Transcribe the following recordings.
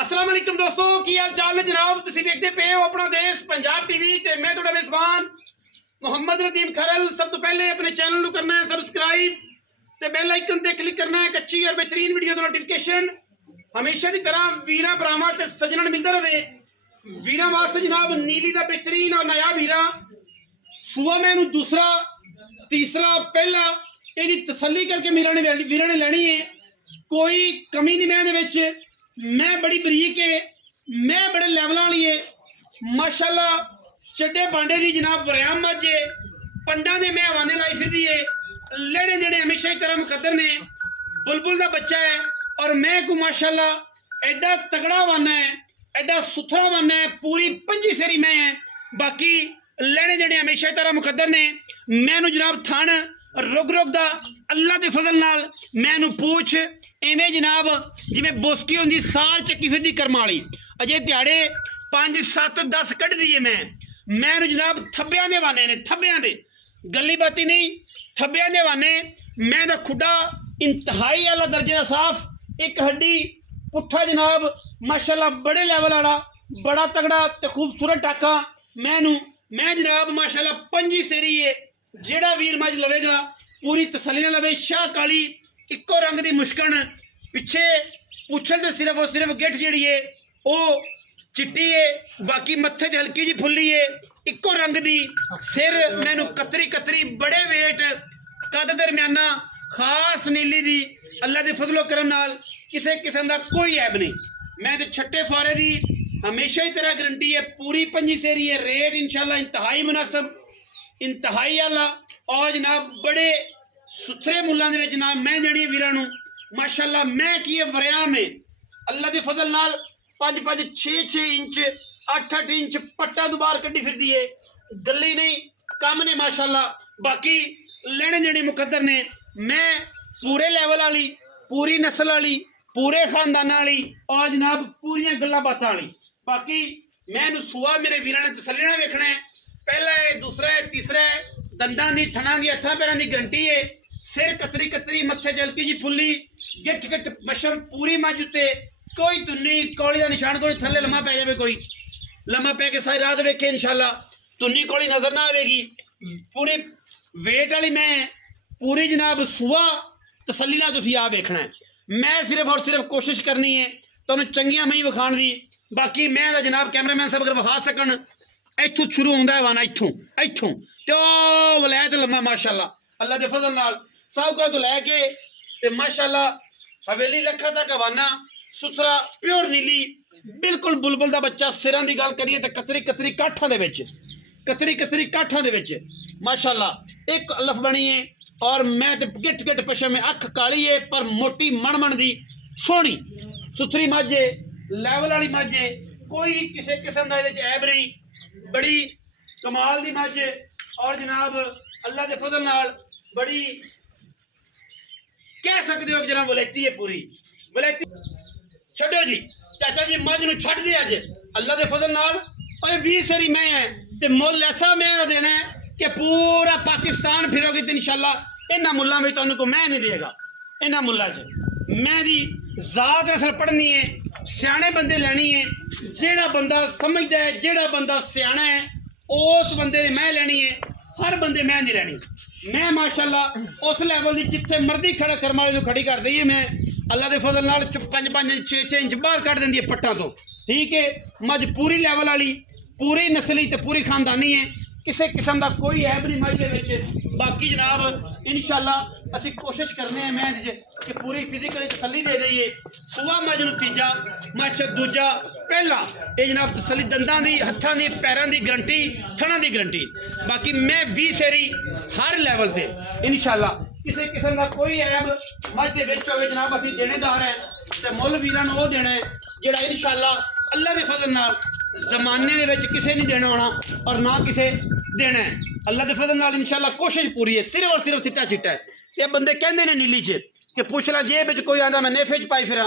अस्सलाम वालेकुम दोस्तों की हाल चाल है जनाब। तुसीं देखते पे हो अपना देश पंजाब टीवी ते मैं तुहाडा मेज़बान मुहम्मद रदीम खरल। सब तो पहले अपने चैनल को करना है सबसक्राइब ते बेल आइकन ते क्लिक करना है एक अच्छी और बेहतरीन वीडियो का नोटिफिकेशन हमेशा की तरह वीरा भरावां ते सज्जणां मिलता रहे। वीरा वास्ते जनाब नीली का बेहतरीन और नया वीरा सूआ मैनू दूसरा तीसरा पहला ये तसल्ली करके वीरा ने लैनी है। कोई कमी नहीं मैं दे मैं बड़ी बरीक है, मैं बड़े लैवल वाली है माशाल्लाह। चड्डे बांडे की जनाब वरयाम मज है, पंडा ने मैं हवाने लाई फिर है। लेने देने हमेशा ही तरह मुकद्दर ने। बुलबुल का बच्चा है और मैं को माशाल्लाह एडा तगड़ा हवाना है, एडा सुथरा हवाना है, पूरी 5 सेरी मैं है। बाकी लेने देने हमेशा ही तरह मुकद्दर ने। मैनू जनाब थान रुग रुग दा अल्लाह के फजल नाल मैनू पूछ इवें जनाब जिमें बोसकी होंगी सार चक्की फिरदी कर्म वाली अजे दिहाड़े 5 7 10 कढ़ दी है। मैनू जनाब थब्बियां दे वाने ने, थब्बियां दे गली बाती नहीं, थब्बियां दे वाने। मैं दा खुडा इंतहाई आला दर्जे का साफ, एक हड्डी पुट्ठा जनाब माशाल्लाह बड़े लैवल वाला बड़ा तगड़ा ते खूबसूरत टाका। मैं जनाब माशाल्लाह 5 सेरी है। जेड़ा वीर मज लवेगा पूरी तसल्ली ना लवे। शाह काली इको रंग की मुश्कन पिछे पुछल तो सिर्फ और सिर्फ गिठ जी है वो चिट्टी है, बाकी मत्थे च हल्की जी फुल्ली है इको रंग की। सिर मैनू कतरी कतरी बड़े वेट कद दरम्याना खास नीली दी अल्लाह के फजलो करम नाल किसी किस्म का कोई ऐब नहीं। मैं तो छट्टे फारे की हमेशा ही तरह गारंटी है। पूरी 5 सेरी है। रेट इंशाल्लाह इंतहाई मुनासब इंतहाई आला और जनाब बड़े सुथरे मुल्लां दे विच जनाब मैं जड़ी वीरां नूं माशाल्लाह मैं की वरयाम है अल्लाह के फजल नाल 5 6 इंच 8 इंच पट्टा दुबार कड्डी फिरदी है। गली नहीं कम ने माशाल्लाह। बाकी लेने देने मुकद्दर ने। मैं पूरे लैवल वाली पूरी नस्ल वाली पूरे खानदान वाली और जनाब पूरियां गल्लां बातां वाली। बाकी मैं सूआ मेरे वीरां ने तसल्ली नाल वेखना है। पहला है, दूसरा है, तीसरा है। दंदां दी थणां दी हत्थां पैरां दी गारंटी है। सिर कतरी कतरी मत्थे जलकी जी फुल्ली गिठ गिठ मशम पूरी मज उत्ते कोई तुन्नी कौली का निशान कोई थल्ले लम्मा पै जाए, कोई लम्मा पै के सारी रात वेखे इंशाल्लाह तुन्नी कौली नजर ना आएगी। पूरी वेट वाली मैं पूरी जनाब सूआ तसल्ली नाल तुसीं आ वेखना है। मैं सिर्फ और सिर्फ कोशिश करनी है तुहानूं चंगियां मई विखाण दी। बाकी मैं जनाब कैमरामैन साहब अगर विखा सकन इत्थों शुरू होंदा है वाना इत्थों तो वलैत लम्मा माशाल्लाह अल्लाह के फजल नाल साहूकार तो लैके ते माशाल्लाह हवेली लखा तक हवाना सुथरा प्योर नीली बिल्कुल बुलबुल का बच्चा। सिरां की गल करिए तो कतरी कतरी काठां दे विच कतरी कतरी काठां दे विच माशाल्लाह एक अलफ बनी है। और मैं तो गिट गिट पशम में अख काली है पर मोटी मण दी सोहनी सुथरी मझ है, लैवल वाली मझ है, कोई किसी किस्म का ये ऐब नहीं। बड़ी कमाल दी मझ और जनाब अल्लाह के फजल नाल बड़ी कह सकते हो जनाब वलैती है पूरी वलैती। छड्डो जी चाचा जी मझ नूं छड्ड दे अज अल्लाह के फजल नाल 20 सेरी मैं है ते मुल ऐसा मैं देना है कि पूरा पाकिस्तान फिरोगे तो इंशाल्लाह इन्हां मुल्लां में तुहानूं को मैं नहीं देगा। इन्हां मुल्लां च मैं दी जात नस्ल पढ़नी है, सियाने बंदे लैनी है। जेड़ा बंदा समझदा है जेड़ा बंदा सियाना है उस बंदे ने मैं लैनी है, हर बंदे मैं नहीं लैनी। मैं माशाल्लाह उस लैवल की जिथे मर्जी खड़ा करम वाले को खड़ी कर दी है। मैं अल्लाह के फजल नाल 5 6 इंच बाहर कट देंदी है पट्टां तो। ठीक है मझ पूरी लैवल वाली पूरी नस्ली तो पूरी खानदानी है, किसी किस्म का कोई ऐब नहीं मझ दे। बाकी जनाब इंशाल्लाह असीं कोशिश करने हैं मैं कि पूरी फिजिकली तसल्ली दे दईए। सूआ मझ नूं तीजा मछ दूजा पहला ये जनाब तसल्ली दंदां दी हत्थां दी पैरां दी गारंटी थणां दी गारंटी। बाकी मैं 20 सेरी हर लैवल से इंशाल्लाह किसी किस्म का कोई ऐब मझ दे विच होवे जनाब असीं देनेदार है ते मुल वीरां नूं ओह देना है जिहड़ा इंशाल्लाह अल्लाह के फजल नाल जमाने दे विच किसे नहीं देना होना और ना किसे देना है। अल्लाह के फजल नाल इंशाल्लाह कोशिश पूरी है। सिर्फ और सिर्फ सिट्टा चिट्टा है। ये बंदे कहते हैं नीली च कि पुछ ला जेब कोई आंदा मैं नेफे च पाई फिरा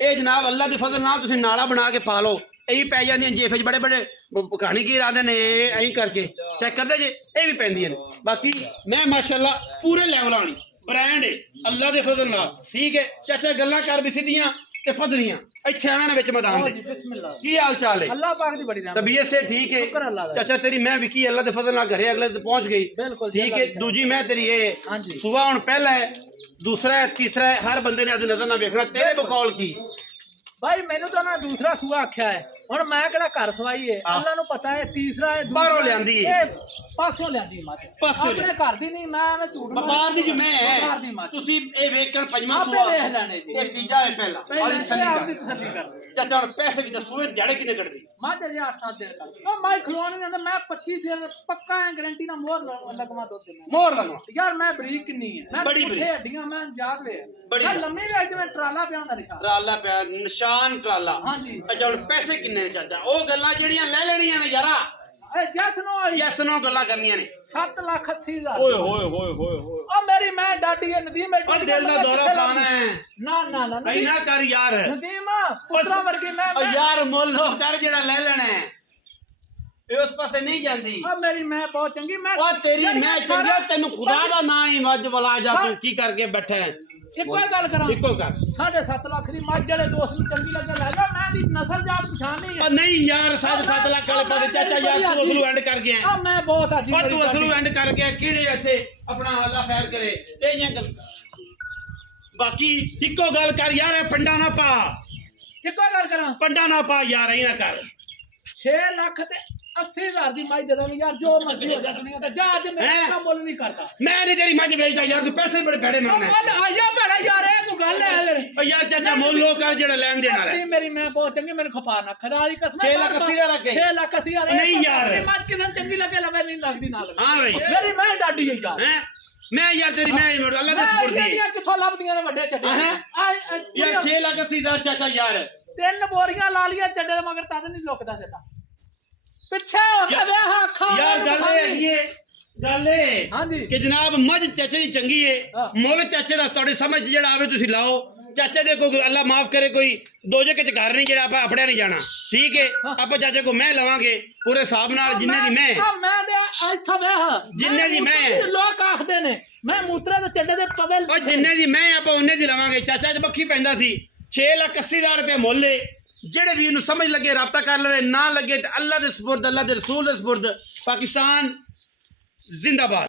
ये जनाब अल्लाह के फजल नाल तुसीं नाला बना के पा लो यही पै जांदियां जेब च बड़े बड़े कहानी गिर आते ने यही करके चेक करते जे ये भी पैंदियां ने। बाकी मैं माशाल्लाह पूरे लैवल वाली ब्रांड है अल्लाह के फजल नाल। ठीक है चाचा गल्लां कर भी सीधियां ते पधरियां ਇੱਥੇ ਆਵੇਂ ਨਾ ਵਿੱਚ ਮੈਦਾਨ आओ ਦੇ जी बिस्मिल्लाह। ਕੀ ਹਾਲ ਚਾਲ ਹੈ अल्लाह पाक दी बड़ी रहमत। तबीयत से ठीक है शुक्र अल्लाह दा। चाचा तेरी मैं विकी अल्लाह के फजल नाल घरे अगले दिन पहुंच गई बिल्कुल जी, ठीक अल्लाह है दी रहमत। दूजी मैं तेरी ये हाँ जी। सुबह हुन पहला है दूसरा है तीसरा है हर बंदे ने अपनी नजर ना देखना तेरे बकौल की भाई मैंने तो ना दूसरा सूआ आख्या है हुण मैं केड़ा घर सवाई है हाँ। अल्लाह नु पता है तीसरा है बाहरों लियांदी है। पासों लियांदी मत पासों अपने घर दी नहीं मैं झूठ बाहर दी जो मैं बाहर है दी मत ਤੁਸੀਂ ਇਹ ਵੇਖਣ ਪੰਜਵਾਂ ਆਪੇ ਸੂਆ ਵੇਖ ਲੈਣੇ ਜੀ। ਇਹ ਤੀਜਾ ਹੈ ਪਹਿਲਾ पहले ਵਾਲੀ से ਤਸੱਲੀ आपदी ਕਰ तसल्ली कर ਚਾਚਾ ਹੁਣ ਪੈਸੇ ਵੀ ਦੱਸੋ ਇਹ ਜੜੇ ਕਿੰਨੇ ਕੱਢਦੀ मत जी 8-7 दिन का ओ मैं खिलौने नहीं मैं 25 से पक्का है गारंटी ना मोहर लगवा दो दिन ਮੋਹਰ ਲਗਵਾ यार मैं बरीक नहीं है मैं बड़ी पुट्ठे बरीक। हड्डियां मैं याद वे बड़ी मैं याद। लम्मी वे जिवें ट्राला पे होंदा निशान ਟਰਾਲਾ ਪਿਆ ਨਿਸ਼ਾਨ ਟਰਾਲਾ हाँ जी ਅੱਛਾ ਹੁਣ ਪੈਸੇ ਕਿੰਨੇ ਨੇ ਚਾਚਾ ਉਹ ਗੱਲਾਂ ਜਿਹੜੀਆਂ ਲੈ ਲੈਣੀਆਂ ਨੇ ਯਾਰਾ ए जस नो ਯੈਸ ਨੋ ਗੱਲਾਂ ਕਰਨੀਆਂ ਨੇ 7,80,000 ਓਏ ਹੋਏ ਹੋਏ ਹੋਏ ਹੋਏ ओ मेरी मैं डाडी है नदीम है ਉਹ ਦਿਲ ਦਾ ਦੌਰਾ ਪਾਣਾ ਹੈ ना ना ना ਐ ਨਾ ਕਰ ਯਾਰ नदीम पुत्रा वर्गी मैं ਉਹ ਯਾਰ ਮੁੱਲ ਉਹ ਕਰ ਜਿਹੜਾ ਲੈ ਲੈਣਾ ਹੈ ਇਹ ਉਸ ਪਾਸੇ ਨਹੀਂ ਜਾਂਦੀ ओ मेरी मैं बहुत चंगी मैं ਉਹ ਤੇਰੀ ਮੈਂ ਚੰਗਾ ਤੈਨੂੰ ਖੁਦਾ ਦਾ ਨਾਂ ਹੀ ਵੱਜ ਵਲਾ ਜਾ ਤੂੰ ਕੀ ਕਰਕੇ ਬੈਠਾ ਹੈ ਇੱਕੋ ਹੀ ਗੱਲ ਕਰਾਂ ਇੱਕੋ ਕਰ 7.5 ਲੱਖ ਦੀ ਮੱਝ ਜਿਹੜੇ ਦੋਸਤ ਨੂੰ ਚੰਗੀ ਲੱਗੇ ਲੈ ਜਾ ਮੈਂ ਦੀ ਨਸਲ ਜਾਤ ਪਛਾਣ ਨਹੀਂ ਉਹ ਹੈ ਨਹੀਂ ਯਾਰ 7.5 ਲੱਖ ਵਾਲੇ ਪਾਸੇ ਚਾਚਾ ਯਾਰ ਤੂੰ ਅਸਲੂ ਐਂਡ ਕਰ ਗਿਆ ਆ ਮੈਂ ਬਹੁਤ ਆਜੀ ਉਹ ਤੂੰ ਅਸਲੂ ਐਂਡ ਕਰ ਗਿਆ ਕਿਹੜੇ ਇੱਥੇ ਆਪਣਾ ਅੱਲਾ ਖੈਰ ਕਰੇ ਇਹ ਗੱਲ ਬਾਕੀ ਇੱਕੋ ਗੱਲ ਕਰ ਯਾਰ ਇਹ ਪੰਡਾ ਨਾ ਪਾ ਇੱਕੋ ਹੀ ਗੱਲ ਕਰਾਂ ਪੰਡਾ ਨਾ ਪਾ ਯਾਰ ਇਹ ਨਾ ਕਰ 6 ਲੱਖ ਤੇ 80,000 ਦੀ ਮੱਝ ਦੇ ਦਾਂਗੇ ਯਾਰ ਜੋ ਮਰਜ਼ੀ ਹੋ ਜਾ ਦੁਨੀਆ ਦਾ ਜਾ ਅੱਜ ਮੈਂ ਹੈਂ? ਇਹਦਾ ਮੁੱਲ ਨਹੀਂ ਕਰਦਾ ਮੈਂ ਨਹੀਂ ਤੇਰੀ ਮੱਝ ਵੇਚਦਾ ਯਾਰ ਤੂੰ ਪੈਸੇ ਬੜੇ ਭੜੇ ਉਹ ਮੰਗਣਾ ਗੱਲ ਆ ਜਾ ਭੈਣਾ ਯਾਰ ਇਹ ਕੋਈ ਗੱਲ ਹੈ ਯਾਰ ਓ ਯਾਰ ਚਾਚਾ ਮੁੱਲ ਲੋ ਕਰ ਜਿਹੜਾ ਲੈਣ ਦੇਣ ਵਾਲਾ ਹੈ। ਮੇਰੀ ਮੈਂ ਬਹੁਤ ਚੰਗੀ ਮੈਨੂੰ ਖਪਾ ਨਾ ਖਦਾ ਦੀ ਕਸਮ 6 ਲੱਖ 80,000 ਰੱਖ 6 ਲੱਖ 80,000 ਨਹੀਂ ਯਾਰ। ਮੱਝ ਕਿਦਾਂ ਚੰਗੀ ਲੱਗੇ ਲਵੇ ਨਹੀਂ ਲੱਗਦੀ ਨਾਲ ਹਾਂ ਬਈ ਮੇਰੀ ਮੈਂ ਡਾਡੀ ਹੈ ਯਾਰ ਹੈ ਮੈਂ ਯਾਰ ਤੇਰੀ ਮੈਂ ਅੱਲਾ ਦੇ ਸਪੁਰਦ ਦੀ ਮੈਂ ਕਿੱਥੋਂ ਲੱਭਦੀਆਂ ਨੇ ਵੱਡੇ ਚੱਡੇ ਯਾਰ 6 ਲੱਖ 80,000 ਚਾਚਾ ਯਾਰ ਤਿੰਨ ਬੋਰੀਆਂ ਲਾ ਲੀਆਂ ਚੱਡੇ ਦੇ ਮਗਰ ਤਦ ਨਹੀਂ ਲੁਕਦਾ ਸਿੱਧਾ ਪਿੱਛੇ ਹੋ ਕੇ ਵੇਖ ਅੱਖਾਂ ਯਾਰ ਗੱਲ ਇਹ ਹੈਗੀ ਏ ਗੱਲ ਇਹ ਹਾਂਜੀ ਕਿ ਜਨਾਬ ਮੱਝ ਚਾਚੇ ਦੀ ਚੰਗੀ ਏ ਹਾਂ। ਮੁੱਲ ਚਾਚੇ ਦਾ ਤੁਹਾਡੇ ਸਮਝ 'ਚ ਜਿਹੜਾ ਆਵੇ ਤੁਸੀਂ ਲਾਓ ਚਾਚੇ ਦੇ ਕੋਈ ਅੱਲਾ ਮਾਫ ਕਰੇ ਕੋਈ ਦੋਜੇ ਚ ਘਰ ਨਹੀਂ ਜਿਹੜਾ ਆਪਾਂ ਆਪੜਿਆ ਨਹੀਂ ਜਾਣਾ ਠੀਕ ਹੈ ਆਪਾਂ ਚਾਚੇ ਕੋ ਮੈਂ ਲਵਾਂਗੇ ਪੂਰੇ ਹਿਸਾਬ ਨਾਲ ਜਿੰਨੇ ਦੀ ਮੈਂ ਮੈਂ ਦੇ ਇੱਥਾ ਵੇਖ ਜਿੰਨੇ ਦੀ ਮੈਂ ਲੋਕ ਆਖਦੇ ਨੇ ਮੈਂ ਮੂਤਰੇ ਦੇ ਚੱਡੇ ਦੇ ਪਵੇ ਉਹ ਜਿੰਨੇ ਦੀ ਮੈਂ ਆਪਾਂ ਉਹਨੇ ਦੀ ਲਵਾਂਗੇ ਚਾਚਾ ਚ ਬੱਖੀ ਪੈਂਦਾ ਸੀ 6,80,000 ਰੁਪਏ ਮੁੱਲ ਏ ਜਿਹੜੇ ਵੀਰ ਨੂੰ ਸਮਝ ਲੱਗੇ ਰਾਬਤਾ ਕਰ ਲਵੇ ਨਾ ਲੱਗੇ ਤੇ ਅੱਲਾ ਦੇ ਸਪੁਰਦ ਅੱਲਾ ਦੇ ਰਸੂਲ ਦੇ ਸਪੁਰਦ ਪਾਕਿਸਤਾਨ ਜ਼ਿੰਦਾਬਾਦ।